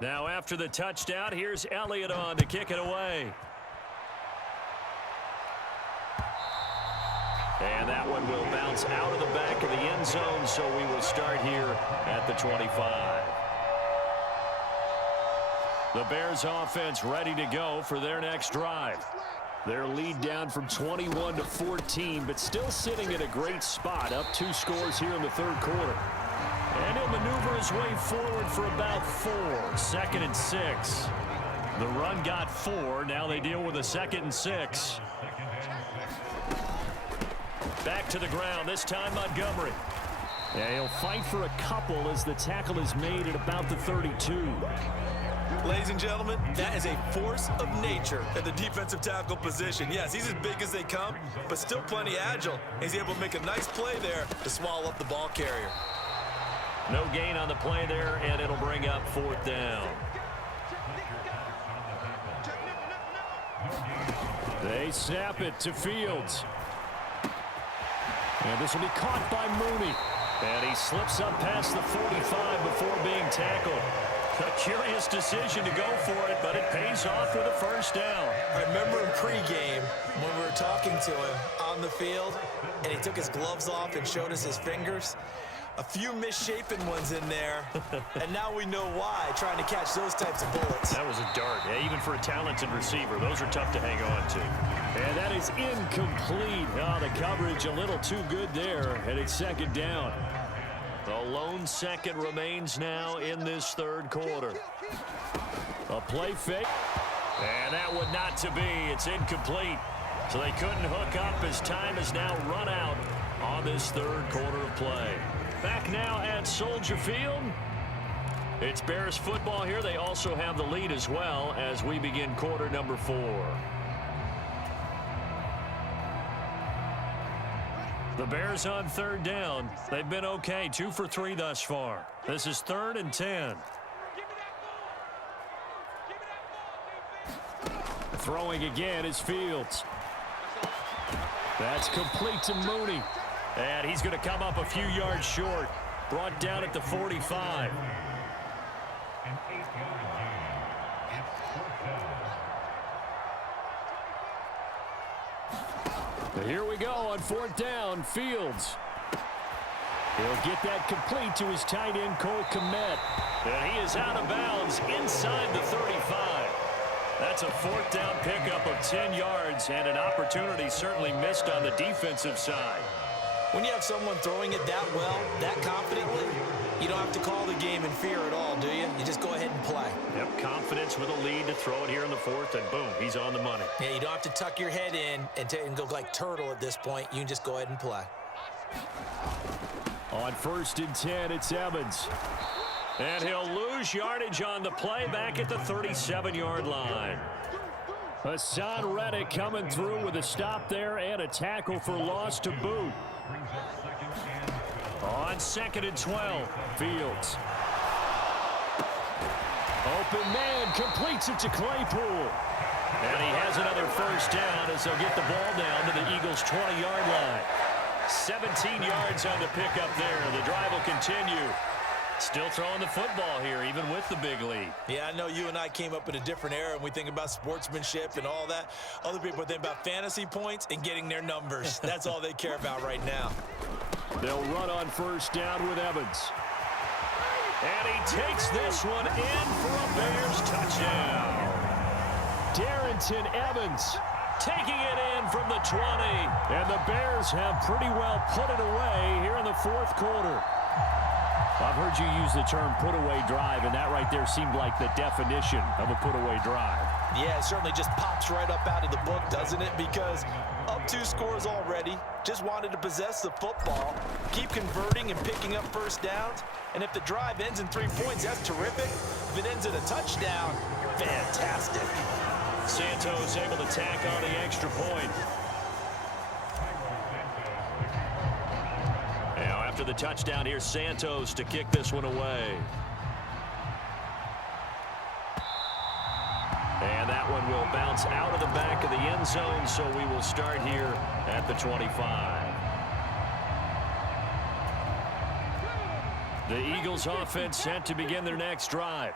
Now after the touchdown, here's Elliott on to kick it away. And that one will bounce out of the back of the end zone, so we will start here at the 25. The Bears offense ready to go for their next drive. Their lead down from 21 to 14, but still sitting at a great spot, up 2 scores here in the third quarter. And he'll maneuver his way forward for about 4. 2nd and 6. The run got 4. Now they deal with a 2nd and 6. Back to the ground, this time Montgomery. Yeah, he'll fight for a couple as the tackle is made at about the 32. Ladies and gentlemen, that is a force of nature at the defensive tackle position. Yes, he's as big as they come, but still plenty agile. He's able to make a nice play there to swallow up the ball carrier. No gain on the play there, and it'll bring up 4th down. They snap it to Fields. And this will be caught by Mooney. And he slips up past the 45 before being tackled. A curious decision to go for it, but it pays off with a 1st down. I remember in pregame when we were talking to him on the field, and he took his gloves off and showed us his fingers. A few misshapen ones in there, and now we know why, trying to catch those types of bullets. That was a dart. Yeah, even for a talented receiver, those are tough to hang on to. And that is incomplete. Oh, the coverage a little too good there, and it's 2nd down. The lone second remains now in this third quarter. A play fake. And that would not to be. It's incomplete. So they couldn't hook up as time has now run out on this third quarter of play. Back now at Soldier Field. It's Bears football here. They also have the lead as well as we begin quarter number 4. The Bears on 3rd down. They've been okay, 2 for 3 thus far. This is 3rd and 10. Throwing again is Fields. That's complete to Mooney. And he's going to come up a few yards short. Brought down at the 45. Here we go on 4th down. Fields. He'll get that complete to his tight end, Cole Kmet. And he is out of bounds inside the 35. That's a 4th down pickup of 10 yards and an opportunity certainly missed on the defensive side. When you have someone throwing it that well, that confidently, you don't have to call the game in fear at all, do you? You just go ahead and play. Yep, confidence with a lead to throw it here in the 4th, and boom, he's on the money. Yeah, you don't have to tuck your head in and go like turtle at this point. You can just go ahead and play. On 1st and 10, it's Evans. And he'll lose yardage on the play back at the 37-yard line. Hassan Reddick coming through with a stop there and a tackle for loss to boot. On 2nd and 12, Fields. Open man, completes it to Claypool. And he has another 1st down as they'll get the ball down to the Eagles' 20-yard line. 17 yards on the pickup there. The drive will continue. Still throwing the football here, even with the big lead. Yeah, I know you and I came up in a different era, and we think about sportsmanship and all that. Other people think about fantasy points and getting their numbers. That's all they care about right now. They'll run on 1st down with Evans. And he takes this one in for a Bears touchdown. Darrington Evans taking it in from the 20. And the Bears have pretty well put it away here in the 4th quarter. I've heard you use the term put-away drive, and that right there seemed like the definition of a put-away drive. Yeah, it certainly just pops right up out of the book, doesn't it? Because up 2 scores already, just wanted to possess the football, keep converting and picking up 1st downs, and if the drive ends in 3 points, that's terrific. If it ends in a touchdown, fantastic. Santos able to tack on the extra point. Now after the touchdown, here's Santos to kick this one away. And that that one will bounce out of the back of the end zone, so we will start here at the 25. The Eagles offense set to begin their next drive.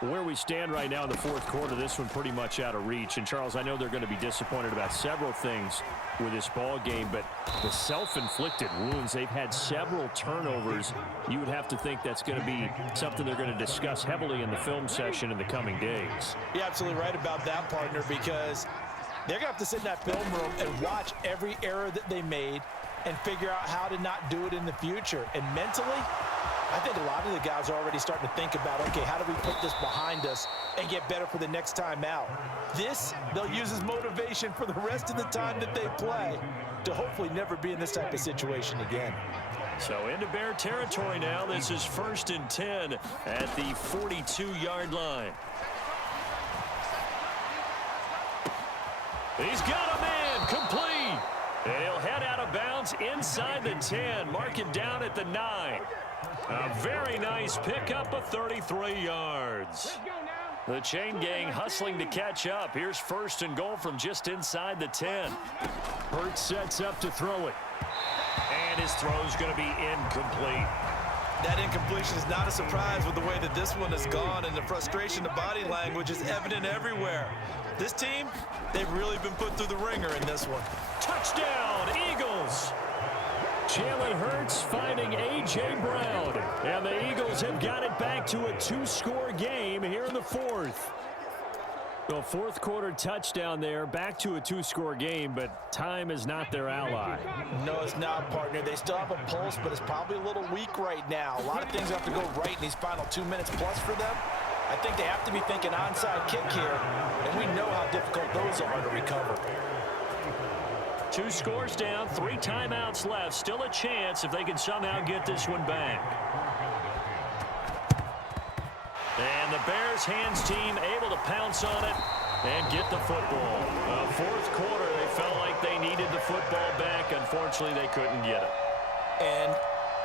Where we stand right now in the fourth quarter, this one pretty much out of reach. And, Charles, I know they're going to be disappointed about several things with this ball game, but the self-inflicted wounds, they've had several turnovers. You would have to think that's going to be something they're going to discuss heavily in the film session in the coming days. You're absolutely right about that, partner, because they're going to have to sit in that film room and watch every error that they made and figure out how to not do it in the future. And mentally, I think a lot of the guys are already starting to think about, okay, how do we put this behind us and get better for the next time out? This, they'll use as motivation for the rest of the time that they play to hopefully never be in this type of situation again. So into Bear territory now. This is 1st and 10 at the 42-yard line. He's got a man, complete. And he'll head out of bounds inside the 10, mark it down at the 9. A very nice pickup of 33 yards. The chain gang hustling to catch up. Here's 1st and goal from just inside the 10. Hurts sets up to throw it. And his throw is going to be incomplete. That incompletion is not a surprise with the way that this one has gone, and the frustration of body language is evident everywhere. This team, they've really been put through the ringer in this one. Touchdown, Eagles! Jalen Hurts finding A.J. Brown. And the Eagles have got it back to a 2-score game here in the fourth. The fourth quarter touchdown there, back to a 2-score game, but time is not their ally. No, it's not, partner. They still have a pulse, but it's probably a little weak right now. A lot of things have to go right in these final 2 minutes plus for them. I think they have to be thinking onside kick here, and we know how difficult those are to recover. 2 scores down, 3 timeouts left. Still a chance if they can somehow get this one back. And the Bears hands team able to pounce on it and get the football. Fourth quarter, they felt like they needed the football back. Unfortunately, they couldn't get it. And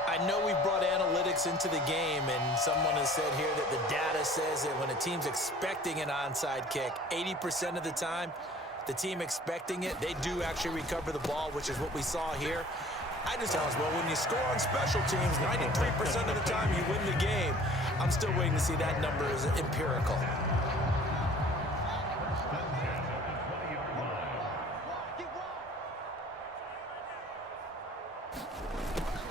I know we brought analytics into the game, and someone has said here that the data says that when a team's expecting an onside kick, 80% of the time, the team expecting it, they do actually recover the ball, which is what we saw here. I just tell us, well, when you score on special teams, 93% of the time you win the game. I'm still waiting to see that number is empirical.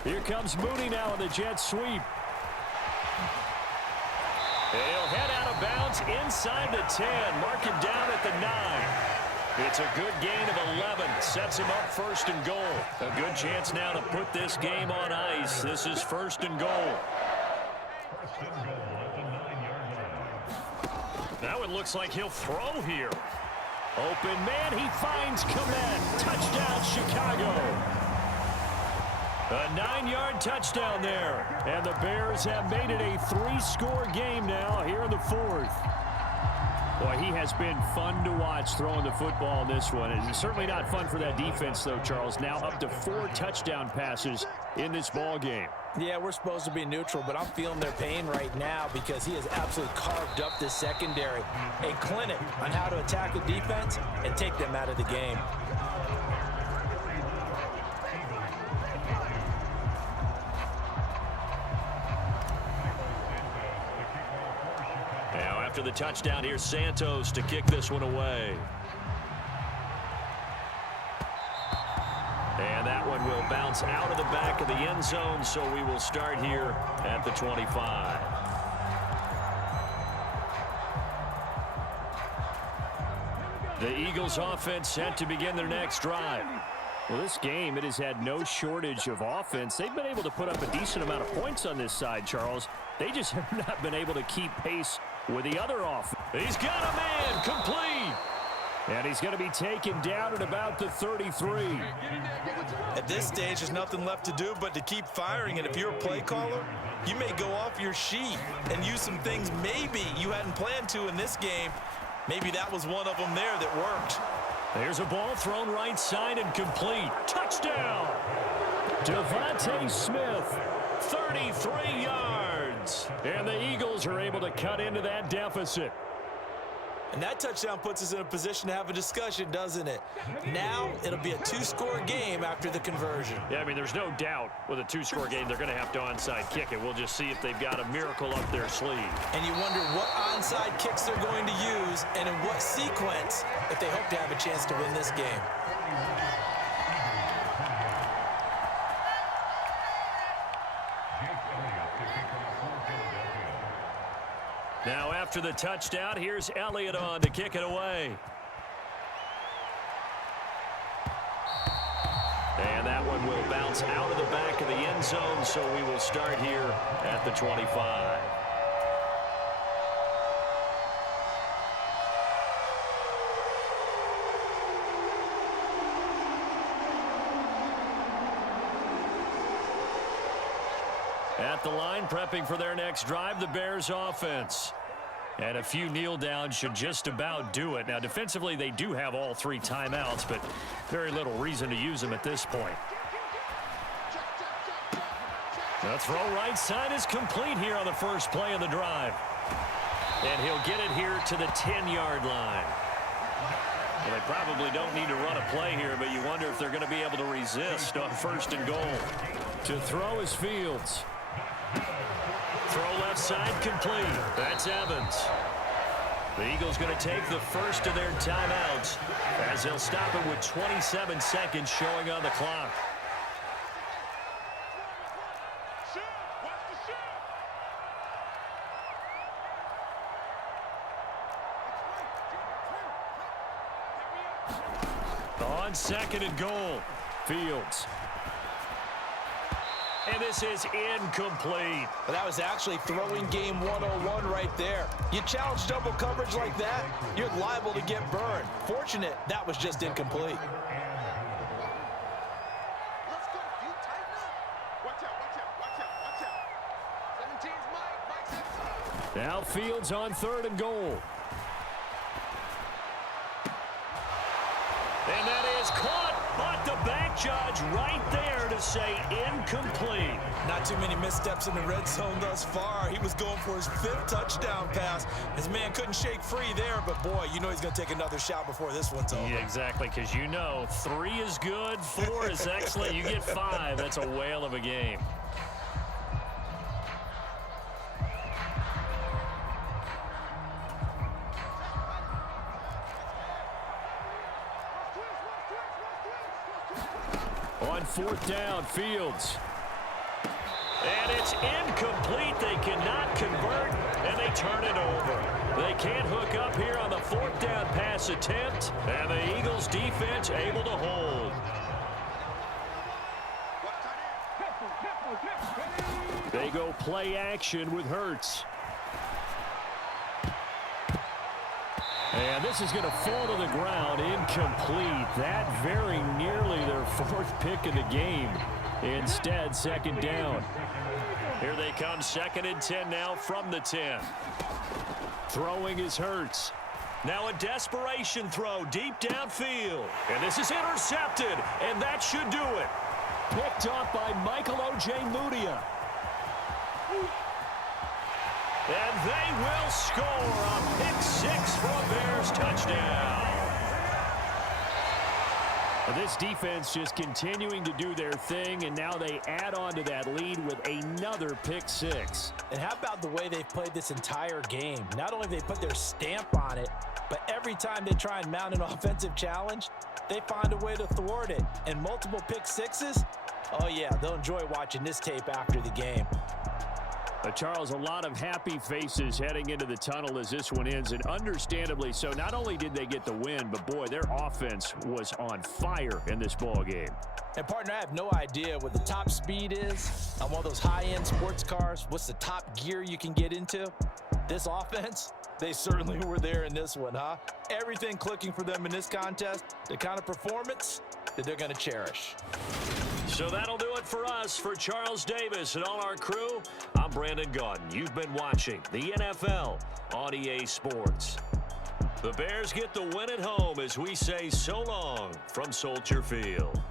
Here comes Mooney now in the jet sweep. He'll head out of bounds inside the 10, mark him down at the 9. It's a good gain of 11. Sets him up 1st and goal. A good chance now to put this game on ice. This is 1st and goal. Now it looks like he'll throw here. Open man, he finds Komet. Touchdown, Chicago. A 9-yard touchdown there. And the Bears have made it a 3-score game now here in the fourth. Boy, he has been fun to watch throwing the football in this one. It's certainly not fun for that defense, though, Charles. Now up to 4 touchdown passes in this ball game. Yeah, we're supposed to be neutral, but I'm feeling their pain right now because he has absolutely carved up this secondary. A clinic on how to attack the defense and take them out of the game. After the touchdown, here's Santos to kick this one away. And that one will bounce out of the back of the end zone, so we will start here at the 25. The Eagles offense set to begin their next drive. Well, this game, it has had no shortage of offense. They've been able to put up a decent amount of points on this side, Charles. They just have not been able to keep pace with the other offense. He's got a man, complete. And he's going to be taken down at about the 33. At this stage, there's nothing left to do but to keep firing. And if you're a play caller, you may go off your sheet and use some things maybe you hadn't planned to in this game. Maybe that was one of them there that worked. There's a ball thrown right side and complete. Touchdown! Devontae Smith, 33 yards. And the Eagles are able to cut into that deficit. And that touchdown puts us in a position to have a discussion, doesn't it? Now it'll be a two-score game after the conversion. Yeah, I mean, there's no doubt with a two-score game they're going to have to onside kick it. We'll just see if they've got a miracle up their sleeve. And you wonder what onside kicks they're going to use and in what sequence if they hope to have a chance to win this game. Now after the touchdown, here's Elliott on to kick it away. And that one will bounce out of the back of the end zone, so we will start here at the 25. At the line, prepping for their next drive, the Bears offense. And a few kneel downs should just about do it. Now, defensively, they do have all 3 timeouts, but very little reason to use them at this point. The throw right side is complete here on the first play of the drive. And he'll get it here to the 10-yard line. Well, they probably don't need to run a play here, but you wonder if they're going to be able to resist on first and goal. To throw is Fields. Throw left side complete. That's Evans. The Eagles going to take the first of their timeouts as they'll stop it with 27 seconds showing on the clock. On second and goal, Fields. And this is incomplete. But that was actually throwing game 101 right there. You challenge double coverage like that, you're liable to get burned. Fortunate that was just incomplete. Let's go, dude. Tighten up. Watch out. 17's Mike. Now Fields on third and goal. And that is caught, but the back judge right there to say incomplete. Not too many missteps in the red zone thus far. He was going for his 5th touchdown pass. His man couldn't shake free there, but boy, you know he's going to take another shot before this one's over. Yeah, exactly, because you know 3 is good, 4 is excellent. You get 5. That's a whale of a game. On fourth down, Fields. And it's incomplete. They cannot convert, and they turn it over. They can't hook up here on the 4th down pass attempt, and the Eagles defense able to hold. They go play action with Hurts. And this is going to fall to the ground, incomplete. That very nearly their 4th pick of the game. Instead, second down. Here they come, 2nd and 10 now from the 10. Throwing is Hurts. Now a desperation throw deep downfield. And this is intercepted, and that should do it. Picked off by Michael Ojemudia. And they will score a pick 6 for a Bears touchdown. This defense just continuing to do their thing, and now they add on to that lead with another pick 6. And how about the way they've played this entire game? Not only have they put their stamp on it, but every time they try and mount an offensive challenge, they find a way to thwart it. And multiple pick 6s, oh yeah, they'll enjoy watching this tape after the game. Charles, a lot of happy faces heading into the tunnel as this one ends, and understandably so. Not only did they get the win, but boy, their offense was on fire in this ball game. And partner, I have no idea what the top speed is on one of those high-end sports cars. What's the top gear you can get into? This offense, they certainly were there in this one, huh? Everything clicking for them in this contest, the kind of performance that they're going to cherish. So that'll do it for us. For Charles Davis and all our crew, I'm Brandon Gaudin. You've been watching the NFL on EA Sports. The Bears get the win at home as we say so long from Soldier Field.